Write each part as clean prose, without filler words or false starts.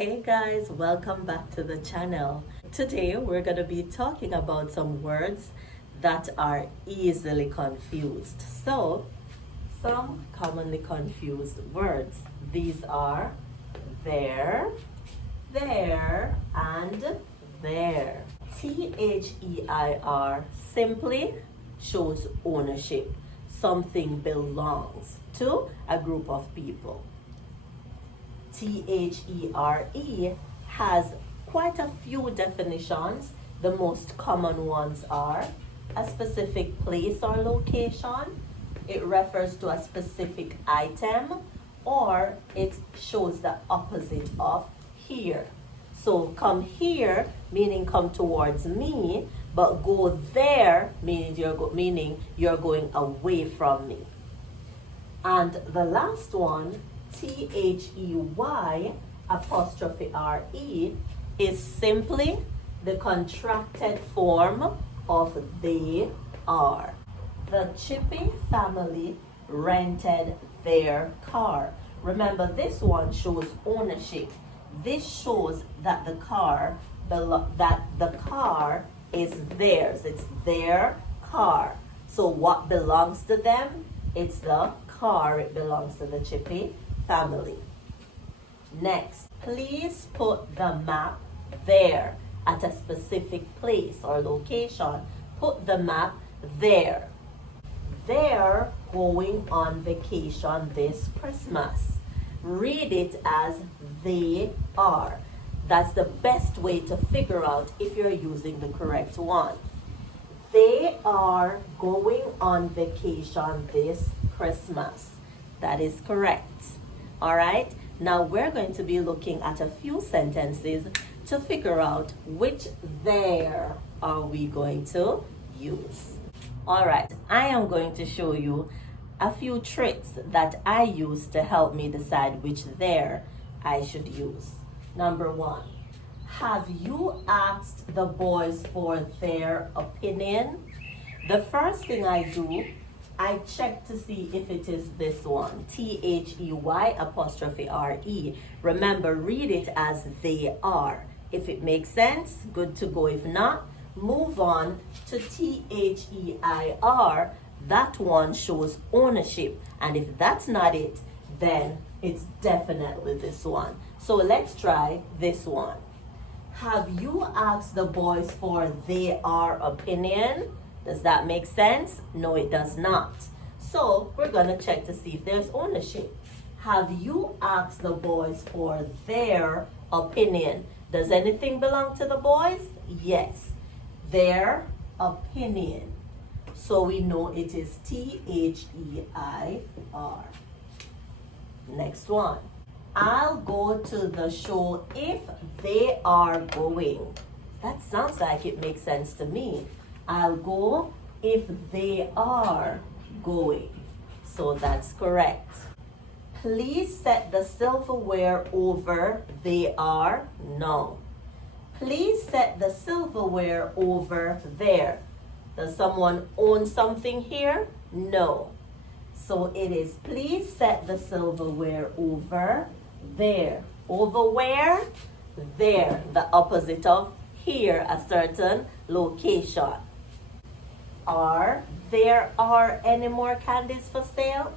Hey guys, welcome back to the channel. Today we're going to be talking about some words that are easily confused. So, some commonly confused words. These are there, and there. THEIR simply shows ownership. Something belongs to a group of people. THERE has quite a few definitions. The most common ones are a specific place or location, it refers to a specific item, or it shows the opposite of here. So come here meaning come towards me, but go there meaning you're going away from me. And the last one, THEY apostrophe RE, is simply the contracted form of they are. The Chippy family rented their car. Remember, this one shows ownership. This shows that the car is theirs. It's their car. So what belongs to them? It's the car. It belongs to the Chippy family. Next, please put the map there at a specific place or location. Put the map there. They're going on vacation this Christmas. Read it as they are. That's the best way to figure out if you're using the correct one. They are going on vacation this Christmas. That is correct. All right, now we're going to be looking at a few sentences to figure out which there are we going to use. All right, I am going to show you a few tricks that I use to help me decide which there I should use. Number one, have you asked the boys for their opinion? The first thing I do, I check to see if it is this one, THEY apostrophe RE. Remember, read it as they are. If it makes sense, good to go. If not, move on to THEIR. That one shows ownership. And if that's not it, then it's definitely this one. So let's try this one. Have you asked the boys for their opinion? Does that make sense? No, it does not. So we're going to check to see if there's ownership. Have you asked the boys for their opinion? Does anything belong to the boys? Yes. Their opinion. So we know it is THEIR. Next one. I'll go to the show if they are going. That sounds like it makes sense to me. I'll go if they are going. So that's correct. Please set the silverware over they are. No. Please set the silverware over there. Does someone own something here? No. So it is please set the silverware over there. Over where? There. The opposite of here, a certain location. There are any more candies for sale?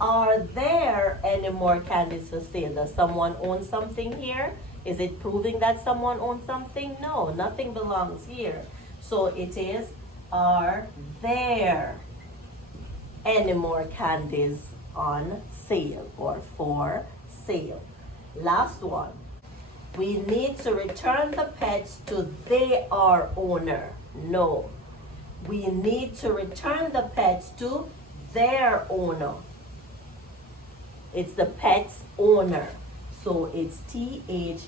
Are there any more candies for sale? Does someone own something here? Is it proving that someone owns something? No, nothing belongs here. So it is, are there any more candies on sale or for sale? Last one. We need to return the pets to their owner. No. We need to return the pets to their owner. It's the pet's owner. So it's THEIR.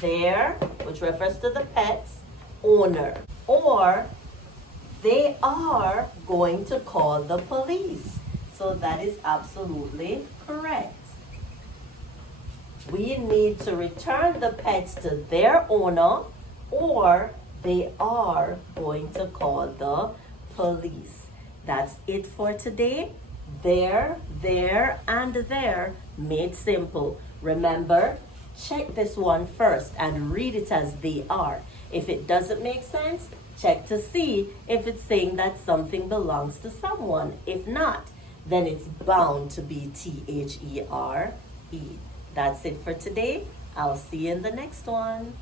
Their, which refers to the pet's owner. Or they are going to call the police. So that is absolutely correct. We need to return the pets to their owner, or they are going to call the police. That's it for today. there, and there made simple. Remember, check this one first and read it as they are. If it doesn't make sense, check to see if it's saying that something belongs to someone. If not, then it's bound to be THERE. That's it for today. I'll see you in the next one.